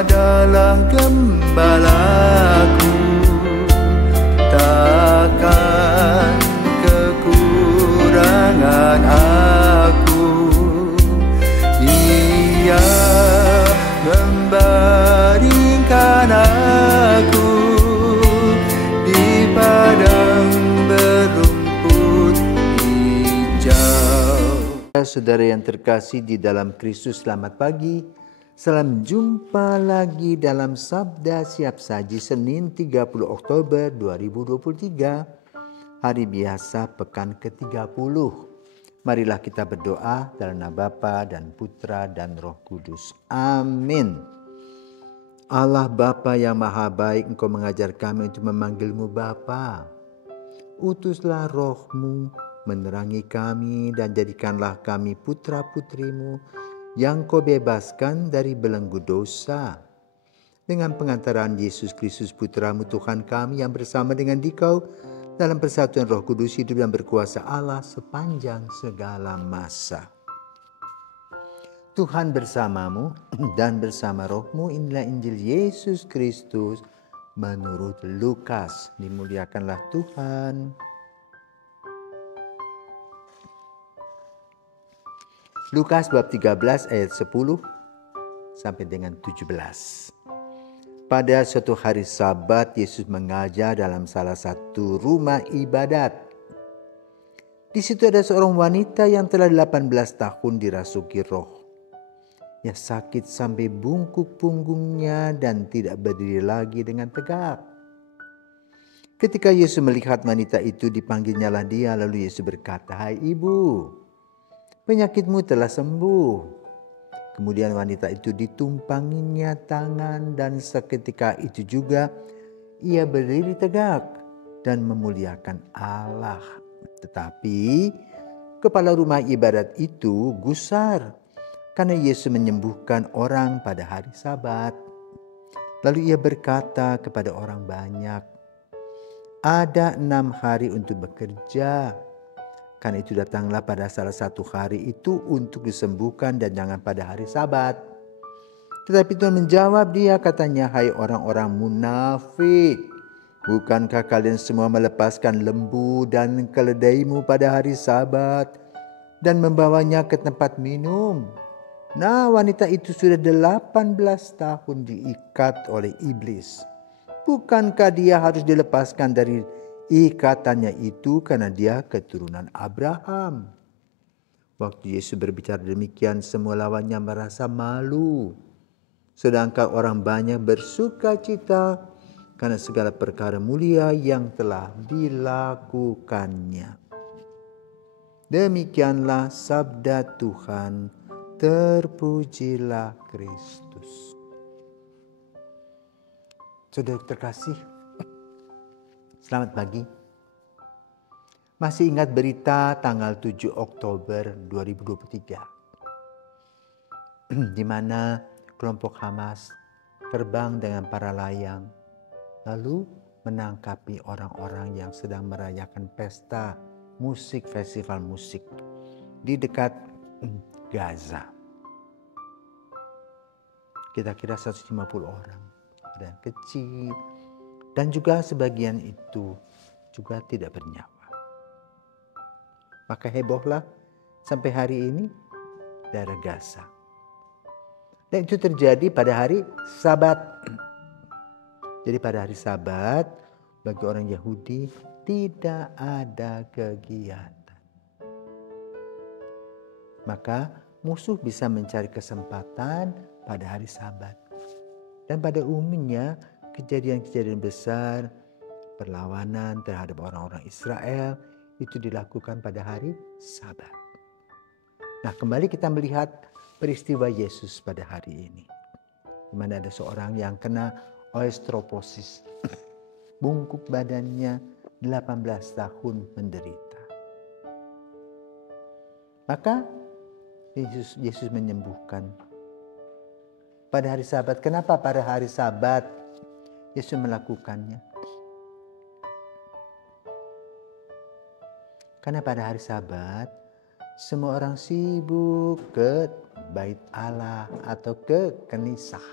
adalah gembalaku, takkan kekurangan aku. Ia membaringkan aku di padang berumput hijau. Saudara yang terkasih di dalam Kristus, selamat pagi. Salam jumpa lagi dalam Sabda Siap Saji Senin 30 Oktober 2023, hari biasa pekan ke-30. Marilah kita berdoa dalam nama Bapa dan Putra dan Roh Kudus. Amin. Allah Bapa yang maha baik, Engkau mengajar kami untuk memanggil-Mu Bapa. Utuslah Roh-Mu menerangi kami dan jadikanlah kami putra-putri-Mu yang Kau bebaskan dari belenggu dosa. Dengan pengantaran Yesus Kristus Putra-Mu Tuhan kami yang bersama dengan Dikau dalam persatuan Roh Kudus hidup dan berkuasa Allah sepanjang segala masa. Tuhan bersamamu dan bersama Roh-Mu. Inilah Injil Yesus Kristus menurut Lukas. Dimuliakanlah Tuhan. Lukas bab 13 ayat 10 sampai dengan 17. Pada suatu hari Sabat, Yesus mengajar dalam salah satu rumah ibadat. Di situ ada seorang wanita yang telah 18 tahun dirasuki roh. Ia sakit sampai bungkuk punggungnya dan tidak berdiri lagi dengan tegak. Ketika Yesus melihat wanita itu, dipanggilnyalah dia, lalu Yesus berkata, "Hai ibu, penyakitmu telah sembuh." Kemudian wanita itu ditumpanginya tangan dan seketika itu juga ia berdiri tegak dan memuliakan Allah. Tetapi kepala rumah ibadat itu gusar karena Yesus menyembuhkan orang pada hari Sabat. Lalu ia berkata kepada orang banyak, "Ada 6 hari untuk bekerja. Karena itu datanglah pada salah satu hari itu untuk disembuhkan dan jangan pada hari Sabat." Tetapi Tuhan menjawab dia, katanya, "Hai orang-orang munafik, bukankah kalian semua melepaskan lembu dan keledaimu pada hari Sabat dan membawanya ke tempat minum? Nah, wanita itu sudah 18 tahun diikat oleh iblis. Bukankah dia harus dilepaskan dari ikatannya itu karena dia keturunan Abraham?" Waktu Yesus berbicara demikian, semua lawannya merasa malu. Sedangkan orang banyak bersuka cita karena segala perkara mulia yang telah dilakukannya. Demikianlah sabda Tuhan, terpujilah Kristus. Saudara terkasih, selamat pagi. Masih ingat berita tanggal 7 Oktober 2023 di mana kelompok Hamas terbang dengan para layang lalu menangkapi orang-orang yang sedang merayakan pesta musik, festival musik di dekat Gaza. Kira-kira 150 orang, ada yang kecil dan juga sebagian itu juga tidak bernyawa. Maka hebohlah sampai hari ini daerah Gaza. Dan itu terjadi pada hari Sabat. Jadi pada hari Sabat bagi orang Yahudi tidak ada kegiatan. Maka musuh bisa mencari kesempatan pada hari Sabat. Dan pada umumnya kejadian-kejadian besar perlawanan terhadap orang-orang Israel itu dilakukan pada hari Sabat. Nah, kembali kita melihat peristiwa Yesus pada hari ini. Di mana ada seorang yang kena osteoporosis. Bungkuk badannya 18 tahun menderita. Maka Yesus menyembuhkan pada hari Sabat. Kenapa pada hari Sabat Yesus melakukannya? Karena pada hari Sabat semua orang sibuk ke bait Allah atau ke kenisah.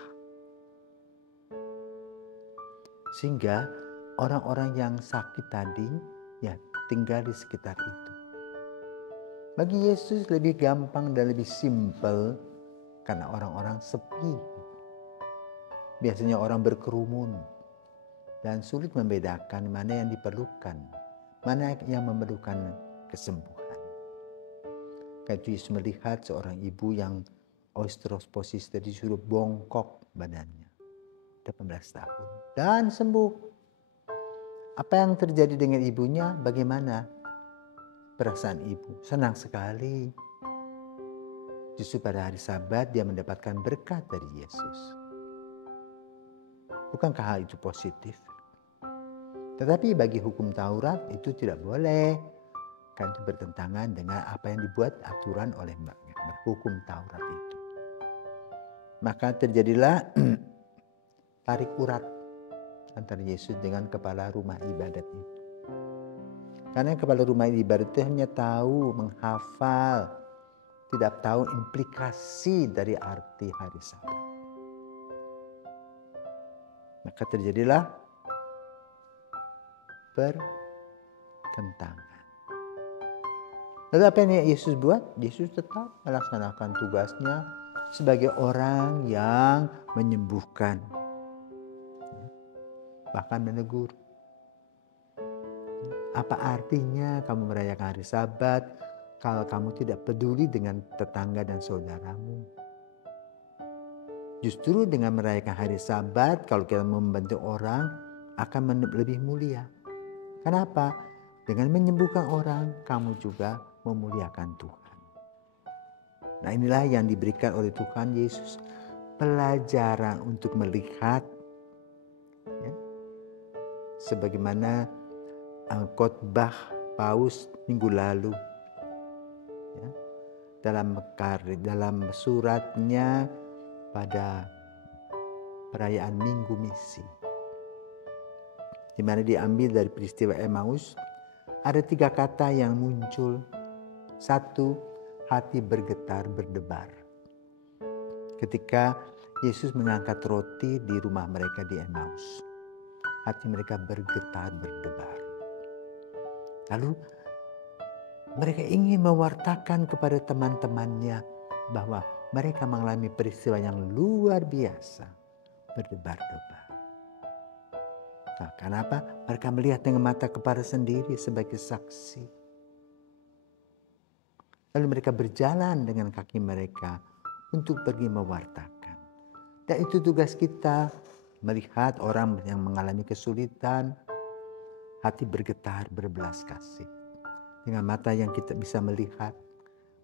Sehingga orang-orang yang sakit tadi ya tinggal di sekitar itu. Bagi Yesus lebih gampang dan lebih simpel karena orang-orang sepi. Biasanya orang berkerumun dan sulit membedakan mana yang diperlukan, mana yang memerlukan kesembuhan. Karena Yesus melihat seorang ibu yang osteoporosis tadi suruh bongkok badannya 18 tahun dan sembuh. Apa yang terjadi dengan ibunya? Bagaimana perasaan ibu? Senang sekali. Justru pada hari Sabat dia mendapatkan berkat dari Yesus. Bukankah hal itu positif? Tetapi bagi hukum Taurat itu tidak boleh. Kan itu bertentangan dengan apa yang dibuat aturan oleh hukum Taurat itu. Maka terjadilah tarik urat antara Yesus dengan kepala rumah ibadat itu. Karena kepala rumah ibadat itu hanya tahu, menghafal, tidak tahu implikasi dari arti hari Sabat. Maka terjadilah pertentangan. Lalu apa yang Yesus buat? Yesus tetap melaksanakan tugasnya sebagai orang yang menyembuhkan. Bahkan menegur. Apa artinya kamu merayakan hari Sabat kalau kamu tidak peduli dengan tetangga dan saudaramu? Justru dengan merayakan hari Sabat, kalau kita membantu orang, akan lebih mulia. Kenapa? Dengan menyembuhkan orang, kamu juga memuliakan Tuhan. Nah, inilah yang diberikan oleh Tuhan Yesus. Pelajaran untuk melihat, ya, sebagaimana khotbah Paus minggu lalu, ya, dalam suratnya pada perayaan Minggu Misi, di mana diambil dari peristiwa Emmaus, ada 3 kata yang muncul. 1, hati bergetar berdebar. Ketika Yesus mengangkat roti di rumah mereka di Emmaus, hati mereka bergetar berdebar. Lalu mereka ingin mewartakan kepada teman-temannya bahwa mereka mengalami peristiwa yang luar biasa, berdebar-debar. Nah, kenapa? Mereka melihat dengan mata kepala sendiri sebagai saksi. Lalu mereka berjalan dengan kaki mereka untuk pergi mewartakan. Dan itu tugas kita, melihat orang yang mengalami kesulitan, hati bergetar berbelas kasih. Dengan mata yang kita bisa melihat,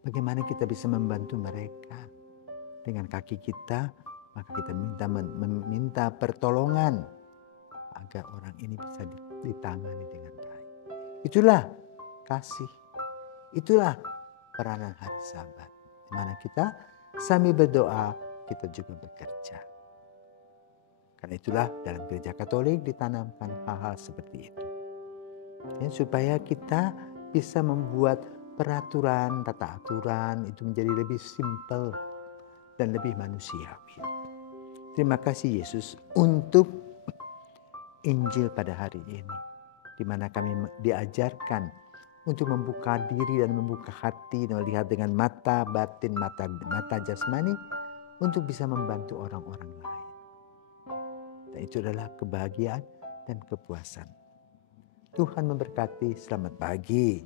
bagaimana kita bisa membantu mereka. Dengan kaki kita, maka kita meminta pertolongan agar orang ini bisa ditangani dengan baik. Itulah kasih. Itulah peranan hari Sabat. Di mana kita sambil berdoa, kita juga bekerja. Karena itulah dalam gereja Katolik ditanamkan hal-hal seperti itu. Ya, supaya kita bisa membuat peraturan, tata aturan itu menjadi lebih simpel dan lebih manusiawi. Terima kasih Yesus untuk Injil pada hari ini, di mana kami diajarkan untuk membuka diri dan membuka hati dan melihat dengan mata batin, mata jasmani untuk bisa membantu orang-orang lain. Dan itu adalah kebahagiaan dan kepuasan. Tuhan memberkati. Selamat pagi.